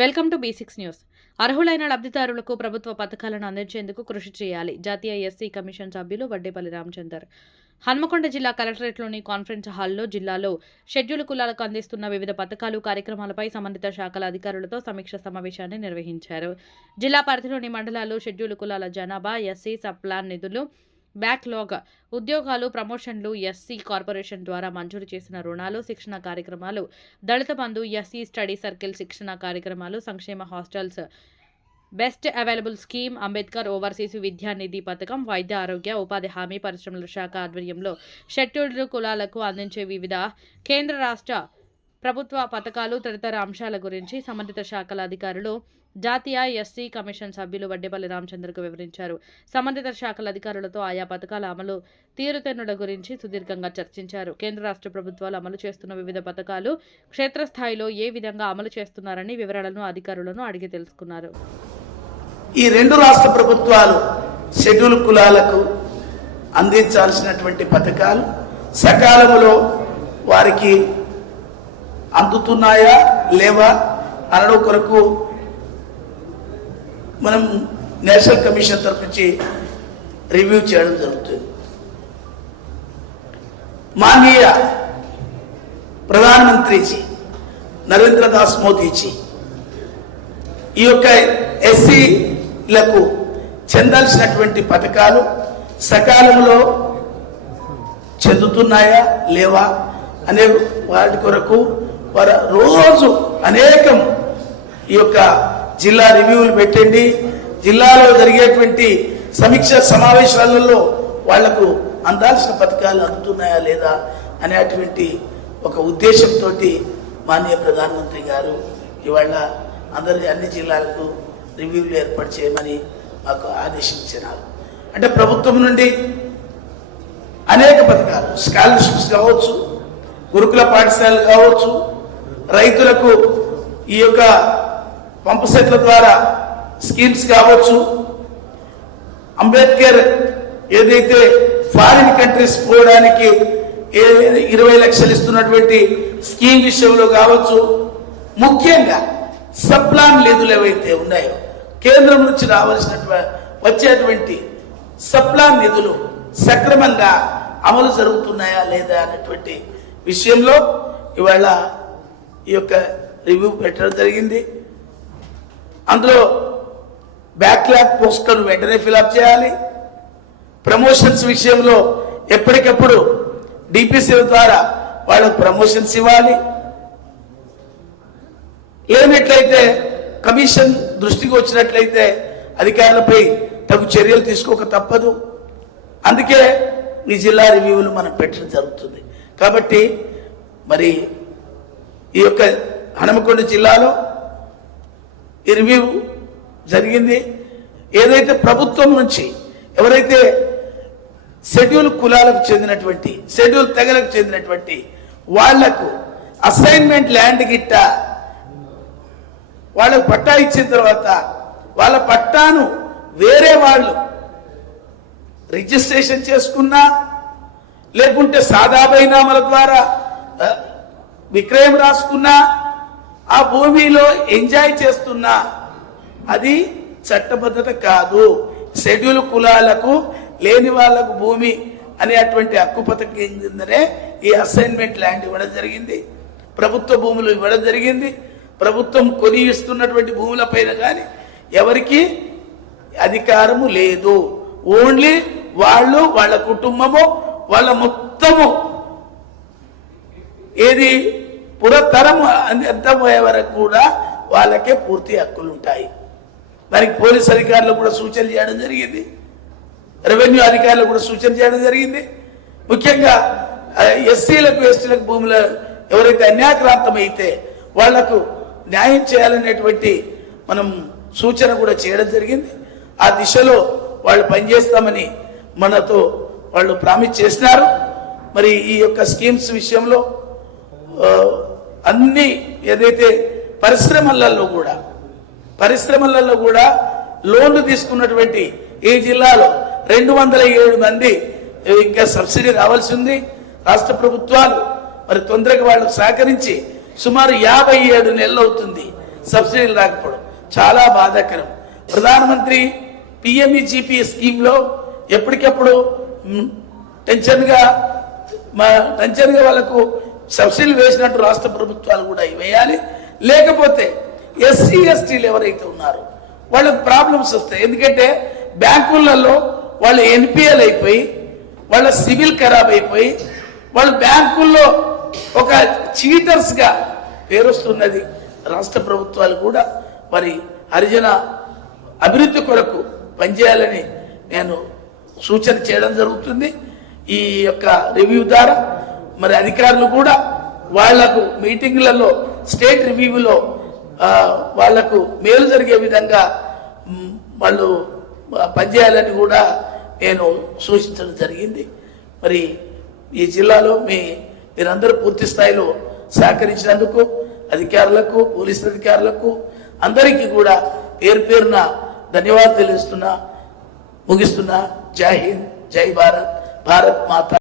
Welcome to B6 news. అర్హులైన లబ్ధిదారులకు ప్రభుత్వ పథకాలను అందించేందుకు కృషి చేయాలి. జాతీయ ఎస్సీ కమిషన్ సభ్యులు వడ్డేపల్లి రామచందర్ హన్మకొండ జిల్లా కలెక్టరేట్లోని కాన్ఫరెన్స్ హాల్లో జిల్లాలో షెడ్యూల్ కులాలకు అందిస్తున్న వివిధ పథకాలు కార్యక్రమాలపై సంబంధిత శాఖల అధికారులతో సమీక్ష సమావేశాన్ని నిర్వహించారు. జిల్లా పరిధిలోని మండలాల్లో షెడ్యూల్ కులాల జనాభా, ఎస్సీ సబ్ ప్లాన్ నిధులు, బ్యాక్లాగ్ ఉద్యోగాలు, ప్రమోషన్లు, ఎస్సీ కార్పొరేషన్ ద్వారా మంజూరు చేసిన రుణాలు, శిక్షణ కార్యక్రమాలు, దళిత బంధు, ఎస్సీ స్టడీ సర్కిల్ శిక్షణ కార్యక్రమాలు, సంక్షేమ hostels, best available scheme, Ambedkar overseas విద్యా నిధి పథకం, వైద్య ఆరోగ్య ఉపాధి హామీ పరిశ్రమల శాఖ ఆధ్వర్యంలో షెడ్యూల్డ్ కులాలకు అందించే వివిధ కేంద్ర రాష్ట్ర ప్రభుత్వ పథకాలు తదితర అంశాల గురించి సంబంధిత శాఖల అధికారులు జాతీయ ఎస్సీ కమిషన్ సభ్యులు వడ్డేపల్లి రామచంద్రకు వివరించారు. సంబంధిత శాఖల అధికారులతో ఆయా పథకాల అమలు తీరుతెన్నుల గురించి సుదీర్ఘంగా చర్చించారు. కేంద్ర రాష్ట్ర ప్రభుత్వాలు అమలు చేస్తున్న వివిధ పథకాలు క్షేత్రస్థాయిలో ఏ విధంగా అమలు చేస్తున్నారని వివరాలను అధికారులను అడిగి తెలుసుకున్నారు. ఈ రెండు రాష్ట్ర ప్రభుత్వాలు షెడ్యూల్ కులాలకు అందించాల్సినటువంటి పథకాలు సకాలంలో వారికి అందుతున్నాయా లేవా అనడం కొరకు మనం నేషనల్ కమిషన్ తరఫు నుంచి రివ్యూ చేయడం జరుగుతుంది. మాననీయ ప్రధానమంత్రి జీ నరేంద్ర దాస్ మోదీ జీ ఈ యొక్క ఎస్సీలకు చెందాల్సినటువంటి పథకాలు సకాలంలో చెందుతున్నాయా లేవా అనే వాటి కొరకు వారు రోజు అనేకం ఈ యొక్క జిల్లా రివ్యూలు పెట్టండి, జిల్లాలో జరిగేటువంటి సమీక్ష సమావేశాలలో వాళ్లకు అందాల్సిన పథకాలు అందుతున్నాయా లేదా అనేటువంటి ఒక ఉద్దేశంతో మాననీయ ప్రధానమంత్రి గారు ఇవాళ అన్ని జిల్లాలకు రివ్యూలు ఏర్పాటు చేయమని మాకు ఆదేశించినారు. అంటే ప్రభుత్వం నుండి అనేక పథకాలు, స్కాలర్షిప్స్ కావచ్చు, గురుకుల పాఠశాలలు కావచ్చు, రైతులకు ఈ యొక్క పంపు సెట్ల ద్వారా స్కీమ్స్ కావచ్చు, అంబేద్కర్ ఏదైతే ఫారిన్ కంట్రీస్ పోవడానికి 20 లక్షలు ఇస్తున్నటువంటి స్కీమ్ విషయంలో కావచ్చు, ముఖ్యంగా సప్లాన్ నిధులు ఏవైతే ఉన్నాయో కేంద్రం నుంచి వచ్చేటువంటి సప్లాన్ నిధులు సక్రమంగా అమలు జరుగుతున్నాయా లేదా అనేటువంటి విషయంలో ఇవాళ ఈ యొక్క రివ్యూ పెట్టడం జరిగింది. అందులో బ్యాక్లాగ్ పోస్టులను వెంటనే ఫిలప్ చేయాలి. ప్రమోషన్స్ విషయంలో ఎప్పటికప్పుడు డిపిసిల ద్వారా వాళ్ళకు ప్రమోషన్స్ ఇవ్వాలి. లేనట్లయితే కమిషన్ దృష్టికి వచ్చినట్లయితే అధికారులపై తగు చర్యలు తీసుకోక తప్పదు. అందుకే ఈ జిల్లా రివ్యూలు మనం పెట్టడం జరుగుతుంది. కాబట్టి మరి ఈ యొక్క హనుమకొండ జిల్లాలో ఈ రివ్యూ జరిగింది. ఏదైతే ప్రభుత్వం నుంచి ఎవరైతే షెడ్యూల్ కులాలకు చెందినటువంటి, షెడ్యూల్ తెగలకు చెందినటువంటి వాళ్లకు అసైన్మెంట్ ల్యాండ్ గిట్ట వాళ్ళకు పట్టా ఇచ్చిన తర్వాత వాళ్ళ పట్టాను వేరే వాళ్ళు రిజిస్ట్రేషన్ చేసుకున్నా, లేకుంటే సాదా బైనామాల ద్వారా విక్రయం రాసుకున్నా, ఆ భూమిలో ఎంజాయ్ చేస్తున్నా అది చట్టబద్ధత కాదు. షెడ్యూల్ కులాలకు లేని వాళ్లకు భూమి అనేటువంటి హక్కు పథకం కిందనే ఈ అసైన్మెంట్ ల్యాండ్ ఇవ్వడం జరిగింది. ప్రభుత్వ భూములు ఇవ్వడం జరిగింది. ప్రభుత్వం కొని ఇస్తున్నటువంటి భూముల పైన కానీ ఎవరికి అధికారము లేదు. ఓన్లీ వాళ్ళు, వాళ్ళ కుటుంబము, వాళ్ళ మొత్తము ఏది పురతరం అంతమయ్యే వరకు కూడా వాళ్ళకే పూర్తి హక్కులు ఉంటాయి. దానికి పోలీస్ అధికారులు కూడా సూచన చేయడం జరిగింది, రెవెన్యూ అధికారులు కూడా సూచన చేయడం జరిగింది. ముఖ్యంగా ఎస్సీలకు, ఎస్టీలకు భూములు ఎవరైతే అన్యాక్రాంతమైతే వాళ్లకు న్యాయం చేయాలనేటువంటి మనం సూచన కూడా చేయడం జరిగింది. ఆ దిశలో వాళ్ళు పనిచేస్తామని మనతో వాళ్ళు ప్రామిస్ చేసినారు. మరి ఈ యొక్క స్కీమ్స్ విషయంలో అన్ని ఏదైతే పరిశ్రమలలో కూడా లోన్లు తీసుకున్నటువంటి ఈ జిల్లాలో 207 మంది ఇంకా సబ్సిడీ రావాల్సి ఉంది. రాష్ట్ర ప్రభుత్వాలు మరి తొందరగా వాళ్ళకు సహకరించి సుమారు 57 నెలలు అవుతుంది సబ్సిడీలు రాకపోవడం చాలా బాధాకరం. ప్రధానమంత్రి పిఎంఈజీపీ స్కీమ్లో ఎప్పటికప్పుడు టెన్షన్గా వాళ్ళకు సబ్సిడీలు వేసినట్టు రాష్ట్ర ప్రభుత్వాలు కూడా వేయాలి. లేకపోతే ఎస్సీ ఎస్టీలు ఎవరైతే ఉన్నారో వాళ్ళకి ప్రాబ్లమ్స్ వస్తాయి. ఎందుకంటే బ్యాంకులలో వాళ్ళు ఎన్పిఎల్ అయిపోయి వాళ్ళ సివిల్ ఖరాబ్ అయిపోయి వాళ్ళు బ్యాంకుల్లో ఒక చీటర్స్గా పేరొస్తున్నది. రాష్ట్ర ప్రభుత్వాలు కూడా మరి హరిజన అభివృద్ధి కొరకు పనిచేయాలని నేను సూచన చేయడం జరుగుతుంది. ఈ యొక్క రివ్యూ ద్వారా మరి అధికారులు కూడా వాళ్లకు మీటింగ్లలో స్టేట్ రివ్యూలో వాళ్లకు మేలు జరిగే విధంగా వాళ్ళు పనిచేయాలని కూడా నేను సూచించడం జరిగింది. మరి ఈ జిల్లాలో మీరందరూ పూర్తి స్థాయిలో సహకరించినందుకు అధికారులకు, పోలీసు అధికారులకు అందరికీ కూడా పేరు పేరున ధన్యవాదాలు తెలుస్తున్నా. ముగిస్తున్నా. జై హింద్, జై భారత్, భారత్ మాతా.